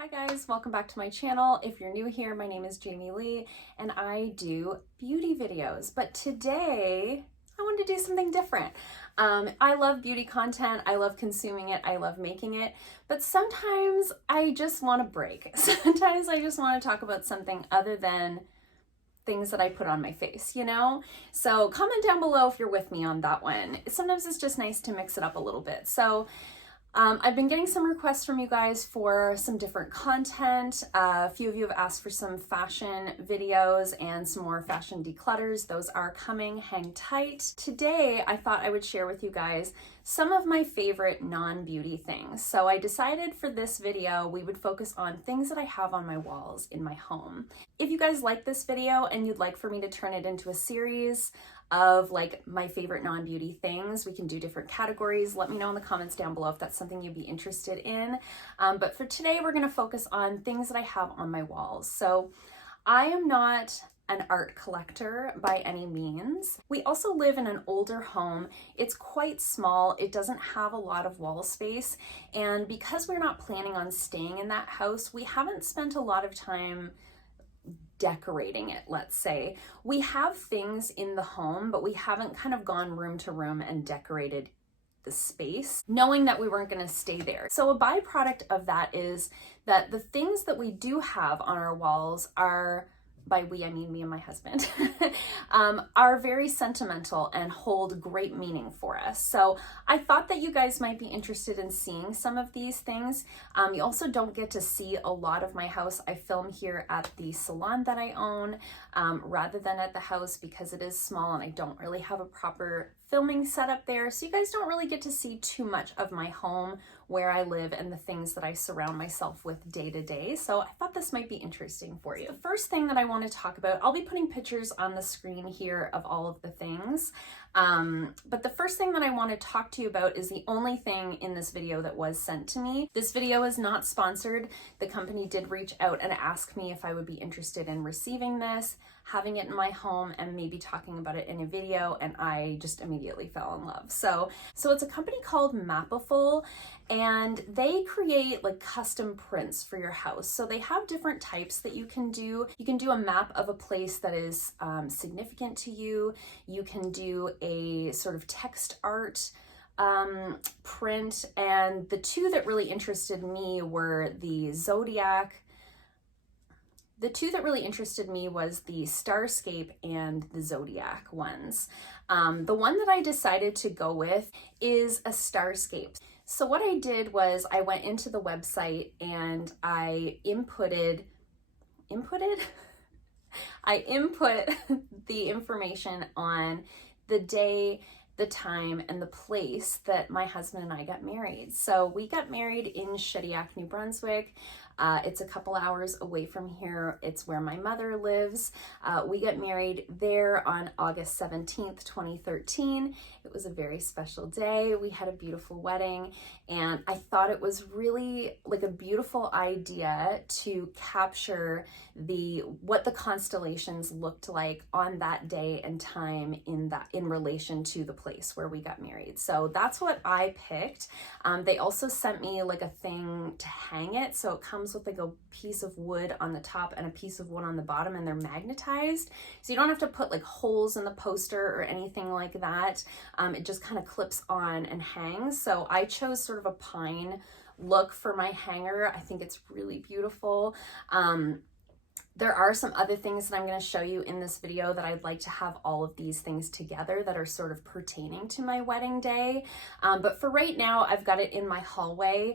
Hi guys, welcome back to my channel. If you're new here, my name is Jamie Lee and I do beauty videos, but today I wanted to do something different. I love beauty content, I love consuming it, I love making it, but sometimes I just want to break. Sometimes I just want to talk about something other than things that I put on my face, you know? So comment down below if you're with me on that one. Sometimes it's just nice to mix it up a little bit. So I've been getting some requests from you guys for some different content. A few of you have asked for some fashion videos and some more fashion declutters. Those are coming, hang tight. Today, I thought I would share with you guys some of my favorite non-beauty things. So I decided for this video, we would focus on things that I have on my walls in my home. If you guys like this video and you'd like for me to turn it into a series of like my favorite non-beauty things, we can do different categories. Let me know in the comments down below if that's something you'd be interested in. But for today, we're gonna focus on things that I have on my walls. So I am not an art collector by any means. We also live in an older home. It's quite small. It doesn't have a lot of wall space. And because we're not planning on staying in that house, we haven't spent a lot of time decorating it, let's say. We have things in the home, but we haven't kind of gone room to room and decorated the space, knowing that we weren't going to stay there. So a byproduct of that is that the things that we do have on our walls are, by we I mean me and my husband, are very sentimental and hold great meaning for us. So I thought that you guys might be interested in seeing some of these things. You also don't get to see a lot of my house. I film here at the salon that I own rather than at the house because it is small and I don't really have a proper filming setup there. So you guys don't really get to see too much of my home, where I live, and the things that I surround myself with day to day. So I thought this might be interesting for you. The first thing that I want to talk about, I'll be putting pictures on the screen here of all of the things. But the first thing that I want to talk to you about is the only thing in this video that was sent to me. This video is not sponsored. The company did reach out and ask me if I would be interested in receiving this, having it in my home, and maybe talking about it in a video, and I just immediately fell in love. So it's a company called Mapiful, and they create like custom prints for your house. So they have different types that you can do. You can do a map of a place that is significant to you. You can do a sort of text art print, and the two that really interested me were the zodiac. The two that really interested me was the Starscape and the Zodiac ones. The one that I decided to go with is a Starscape. So what I did was I went into the website and I input the information on the day, the time, and the place that my husband and I got married. So we got married in Shediac, New Brunswick. It's a couple hours away from here. It's where my mother lives. We got married there on August 17th, 2013. It was a very special day. We had a beautiful wedding, and I thought it was really like a beautiful idea to capture what the constellations looked like on that day and time in relation to the place where we got married. So that's what I picked. They also sent me like a thing to hang it. So it comes with like a piece of wood on the top and a piece of wood on the bottom, and they're magnetized. So you don't have to put like holes in the poster or anything like that. It just kind of clips on and hangs. So I chose sort of a pine look for my hanger. I think it's really beautiful. There are some other things that I'm going to show you in this video that I'd like to have all of these things together that are sort of pertaining to my wedding day. But for right now, I've got it in my hallway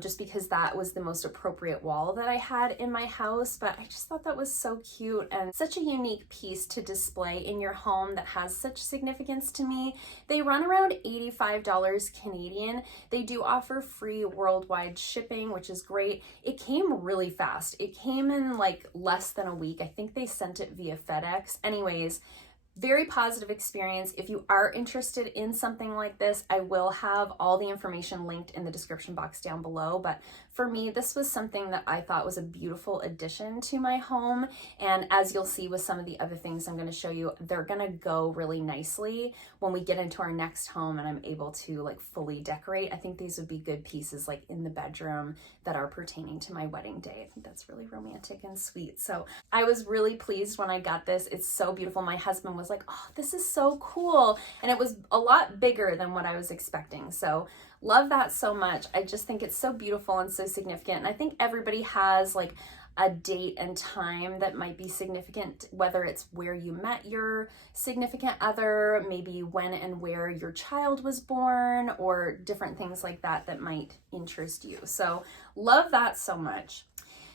just because that was the most appropriate wall that I had in my house. But I just thought that was so cute and such a unique piece to display in your home that has such significance to me. They run around $85 Canadian. They do offer free worldwide shipping, which is great. It came really fast. It came in like less than a week. I think they sent it via FedEx. Anyways, very positive experience. If you are interested in something like this, I will have all the information linked in the description box down below. But for me, this was something that I thought was a beautiful addition to my home. And as you'll see with some of the other things I'm going to show you, they're going to go really nicely when we get into our next home and I'm able to like fully decorate. I think these would be good pieces like in the bedroom that are pertaining to my wedding day. I think that's really romantic and sweet. So I was really pleased when I got this. It's so beautiful. My husband was like, oh, this is so cool. And it was a lot bigger than what I was expecting. So love that so much. I just think it's so beautiful and so significant. And I think everybody has like a date and time that might be significant, whether it's where you met your significant other, maybe when and where your child was born, or different things like that that might interest you. So love that so much.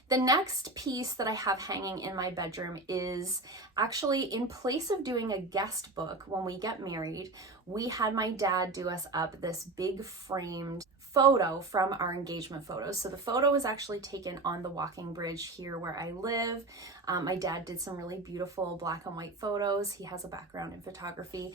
The next piece that I have hanging in my bedroom is actually in place of doing a guest book. When we get married, we had my dad do us up this big framed photo from our engagement photos. So the photo was actually taken on the walking bridge here where I live. My dad did some really beautiful black and white photos. He has a background in photography.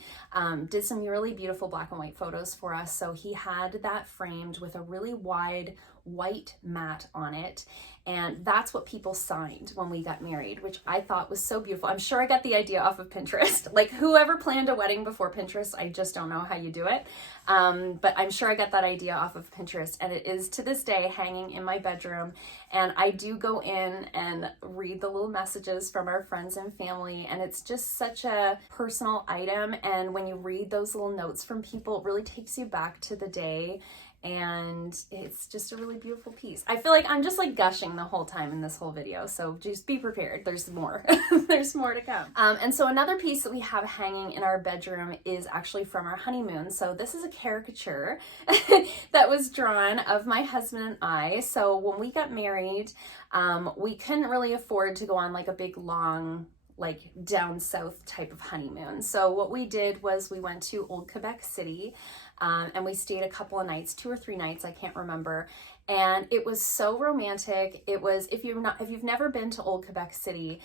Did some really beautiful black and white photos for us. So he had that framed with a really wide white mat on it. And that's what people signed when we got married, which I thought was so beautiful. I'm sure I got the idea off of Pinterest. Like whoever planned a wedding before Pinterest, I just don't know how you do it. But I'm sure I got that idea off of Pinterest, and it is to this day hanging in my bedroom. And I do go in and read the little messages from our friends and family, and it's just such a personal item. And when you read those little notes from people, it really takes you back to the day. And it's just a really beautiful piece. I feel like I'm just like gushing the whole time in this whole video, so just be prepared. There's more. There's more to come. And so another piece that we have hanging in our bedroom is actually from our honeymoon. So this is a caricature that was drawn of my husband and I. So when we got married, we couldn't really afford to go on like a big long like down south type of honeymoon. So what we did was we went to Old Quebec City, and we stayed a couple of nights, 2 or 3 nights, I can't remember. And it was so romantic. It was, if you've never been to Old Quebec City,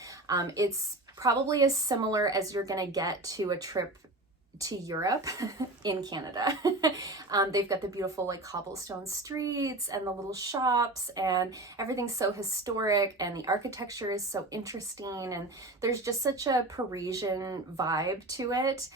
it's probably as similar as you're gonna get to a trip to Europe in Canada. They've got the beautiful like cobblestone streets and the little shops, and everything's so historic, and the architecture is so interesting, and there's just such a Parisian vibe to it.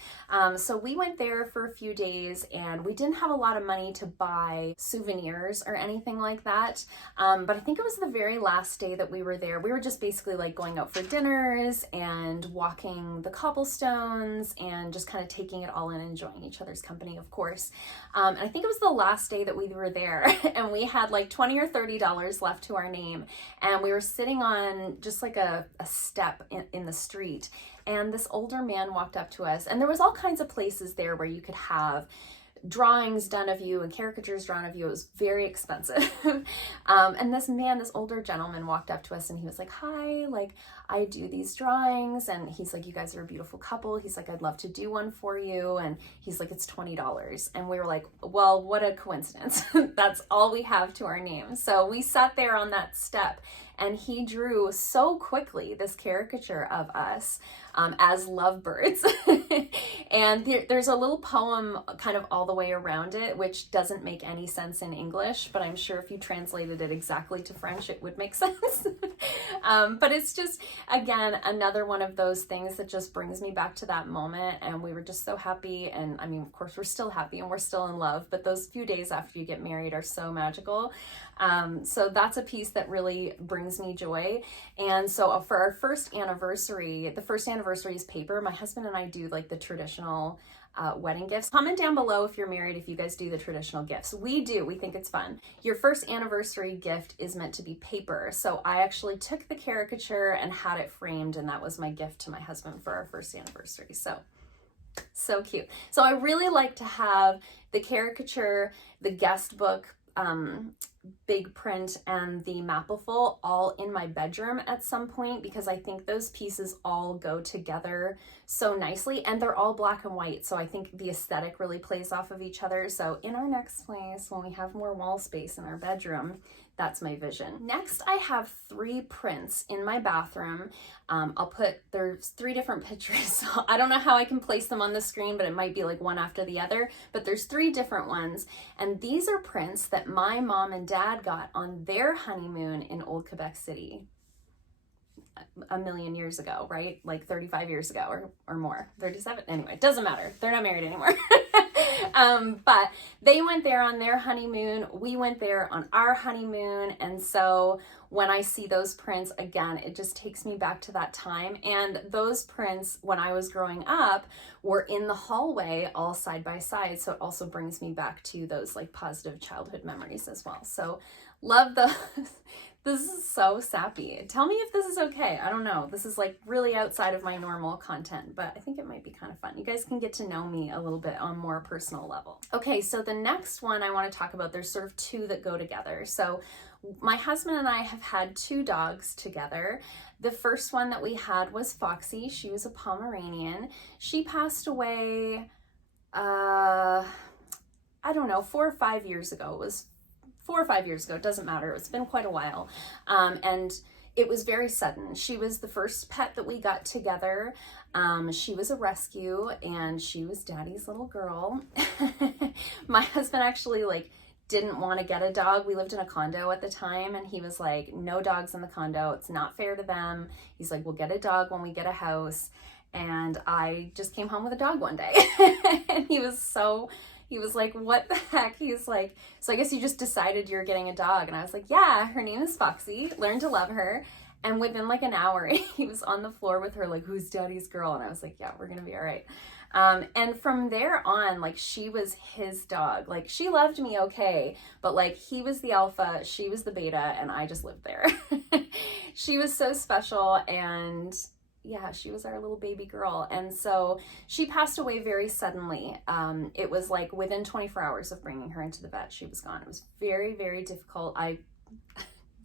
So we went there for a few days, and we didn't have a lot of money to buy souvenirs or anything like that. But I think it was the very last day that we were there. We were just basically like going out for dinners and walking the cobblestones and just kind of taking it all in, enjoying each other's company, of course. And I think it was the last day that we were there, and we had like $20 or $30 left to our name, and we were sitting on just like a step in the street, and this older man walked up to us, and there was all kinds of places there where you could have drawings done of you and caricatures drawn of you. It was very expensive. And this older gentleman walked up to us, and he was like, hi, like I do these drawings. And he's like, you guys are a beautiful couple. He's like, I'd love to do one for you. And he's like, it's $20. And we were like, well, what a coincidence. That's all we have to our name. So we sat there on that step, and he drew so quickly this caricature of us as lovebirds. And there's a little poem kind of all the way around it, which doesn't make any sense in English, but I'm sure if you translated it exactly to French, it would make sense. But it's just, again, another one of those things that just brings me back to that moment. And we were just so happy. And I mean, of course, we're still happy and we're still in love, but those few days after you get married are so magical. So that's a piece that really brings me joy. And so for our first anniversary, the first anniversary is paper. My husband and I do like the traditional wedding gifts. Comment down below if you're married, if you guys do the traditional gifts. We do. We think it's fun. Your first anniversary gift is meant to be paper. So I actually took the caricature and had it framed, and that was my gift to my husband for our first anniversary. So cute. So I really like to have the caricature, the guest book, big print, and the Mapiful all in my bedroom at some point, because I think those pieces all go together so nicely, and they're all black and white, so I think the aesthetic really plays off of each other. So in our next place, when we have more wall space in our bedroom, that's my vision. Next, I have 3 prints in my bathroom. There's 3 different pictures. So I don't know how I can place them on the screen, but it might be like one after the other, but there's 3 different ones. And these are prints that my mom and dad dad got on their honeymoon in Old Quebec City a million years ago, right? Like 35 years ago or more, 37. Anyway, it doesn't matter. They're not married anymore. But they went there on their honeymoon. We went there on our honeymoon. And so when I see those prints again, it just takes me back to that time. And those prints, when I was growing up, were in the hallway all side by side. So it also brings me back to those like positive childhood memories as well. So love those. This is so sappy. Tell me if this is okay. I don't know. This is like really outside of my normal content, but I think it might be kind of fun. You guys can get to know me a little bit on a more personal level. Okay, so the next one I want to talk about, there's sort of two that go together. So my husband and I have had 2 dogs together. The first one that we had was Foxy. She was a Pomeranian. She passed away, I don't know, 4 or 5 years ago. It was 4 or 5 years ago, it doesn't matter. It's been quite a while. And it was very sudden. She was the first pet that we got together. She was a rescue and she was daddy's little girl. My husband actually didn't want to get a dog. We lived in a condo at the time and he was like, no dogs in the condo. It's not fair to them. He's like, we'll get a dog when we get a house. And I just came home with a dog one day. And he was like, what the heck? He's like, so I guess you just decided you're getting a dog. And I was like, yeah, her name is Foxy. Learn to love her. And within like an hour, he was on the floor with her, like, who's daddy's girl? And I was like, yeah, we're going to be all right. And from there on, like, she was his dog. Like, she loved me okay, but like, he was the alpha, she was the beta, and I just lived there. She was so special, and yeah, she was our little baby girl. And so she passed away very suddenly. It was like within 24 hours of bringing her into the vet, she was gone. It was very, very difficult. I'm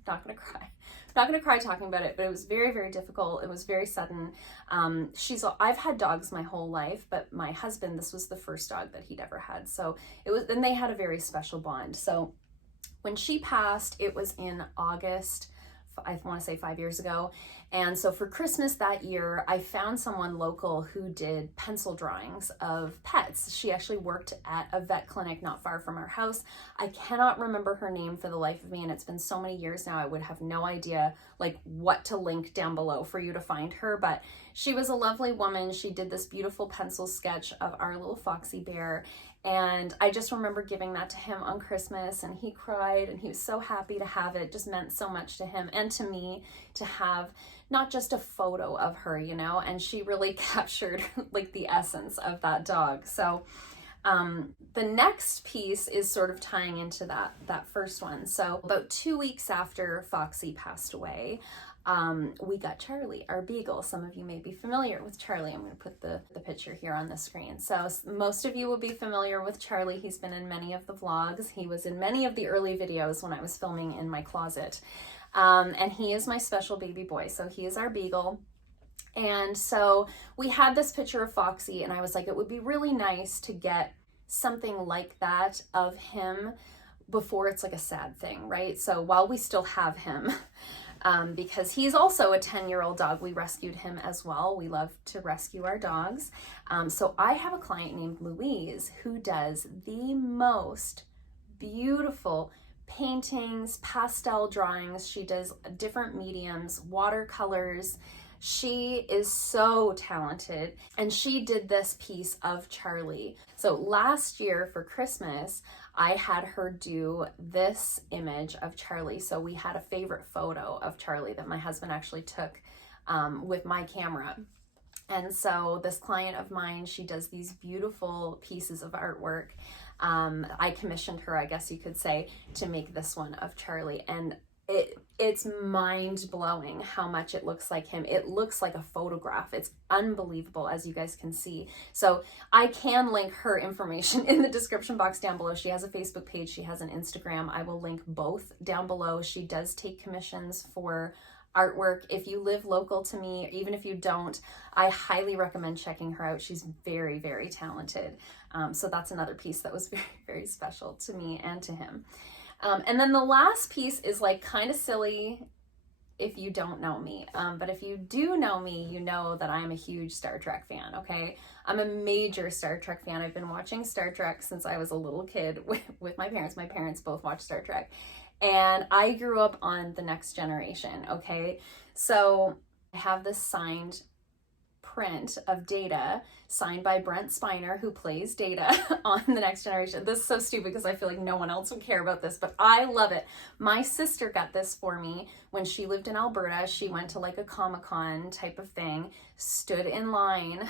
not going to cry. I'm not going to cry talking about it, but it was very, very difficult. It was very sudden. I've had dogs my whole life, but my husband, this was the first dog that he'd ever had. So and they had a very special bond. So when she passed, it was in August, I want to say 5 years ago. And so for Christmas that year, I found someone local who did pencil drawings of pets. She actually worked at a vet clinic not far from our house. I cannot remember her name for the life of me, and it's been so many years now, I would have no idea like what to link down below for you to find her, but she was a lovely woman. She did this beautiful pencil sketch of our little Foxy bear. And I just remember giving that to him on Christmas, and he cried and he was so happy to have it. It just meant so much to him and to me to have not just a photo of her, you know, and she really captured like the essence of that dog. So the next piece is sort of tying into that first one. So about 2 weeks after Foxy passed away, we got Charlie, our beagle. Some of you may be familiar with Charlie. I'm going to put the picture here on the screen. So most of you will be familiar with Charlie. He's been in many of the vlogs. He was in many of the early videos when I was filming in my closet. And he is my special baby boy. So he is our beagle. And so we had this picture of Foxy, and I was like, it would be really nice to get something like that of him before it's like a sad thing, right? So while we still have him, because he's also a 10-year-old dog. We rescued him as well. We love to rescue our dogs. So I have a client named Louise who does the most beautiful paintings, pastel drawings. She does different mediums, watercolors. She is so talented, and she did this piece of Charlie. So last year for Christmas, I had her do this image of Charlie. So we had a favorite photo of Charlie that my husband actually took with my camera. And so this client of mine, she does these beautiful pieces of artwork. I commissioned her, I guess you could say, to make this one of Charlie. And it's mind-blowing how much it looks like him. It looks like a photograph. It's unbelievable, as you guys can see. So I can link her information in the description box down below. She has a Facebook page. She has an Instagram. I will link both down below. She does take commissions for artwork. If you live local to me, even if you don't, I highly recommend checking her out. She's very, very talented. So that's another piece that was very, very special to me and to him. And then the last piece is like kind of silly if you don't know me. But if you do know me, you know that I'm a huge Star Trek fan, okay? I'm a major Star Trek fan. I've been watching Star Trek since I was a little kid with my parents. My parents both watch Star Trek. And I grew up on The Next Generation, okay? So I have this signed print of Data signed by Brent Spiner, who plays Data on The Next Generation. This is so stupid because I feel like no one else would care about this, but I love it. My sister got this for me when she lived in Alberta. She went to like a Comic-Con type of thing, stood in line,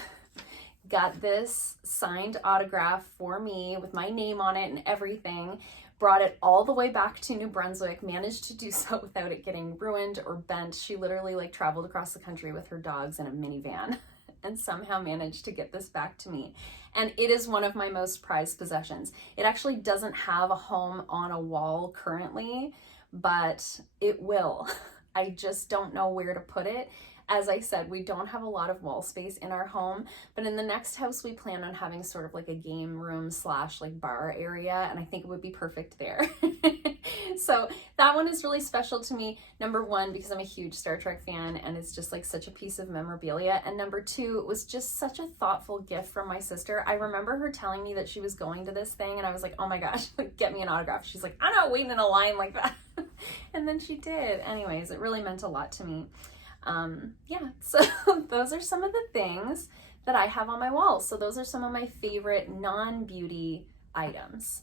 got this signed autograph for me with my name on it and everything, brought it all the way back to New Brunswick, managed to do so without it getting ruined or bent. She literally like traveled across the country with her dogs in a minivan and somehow managed to get this back to me. And it is one of my most prized possessions. It actually doesn't have a home on a wall currently, but it will. I just don't know where to put it. As I said, we don't have a lot of wall space in our home, but in the next house we plan on having sort of like a game room / like bar area, and I think it would be perfect there. So that one is really special to me. Number one, because I'm a huge Star Trek fan and it's just like such a piece of memorabilia. And number two, it was just such a thoughtful gift from my sister. I remember her telling me that she was going to this thing and I was like, oh my gosh, like, get me an autograph. She's like, I'm not waiting in a line like that. And then she did. Anyways, it really meant a lot to me. Yeah, so those are some of the things that I have on my wall. So those are some of my favorite non-beauty items.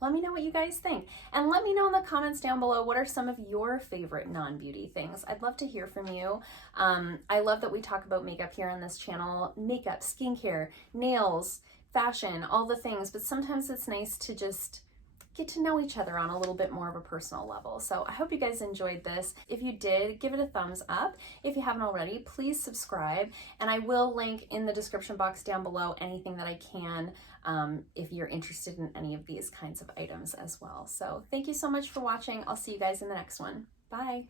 Let me know what you guys think. And let me know in the comments down below, what are some of your favorite non-beauty things? I'd love to hear from you. I love that we talk about makeup here on this channel. Makeup, skincare, nails, fashion, all the things. But sometimes it's nice to just get to know each other on a little bit more of a personal level. So I hope you guys enjoyed this. If you did, give it a thumbs up. If you haven't already, please subscribe. And I will link in the description box down below anything that I can if you're interested in any of these kinds of items as well. So thank you so much for watching. I'll see you guys in the next one. Bye.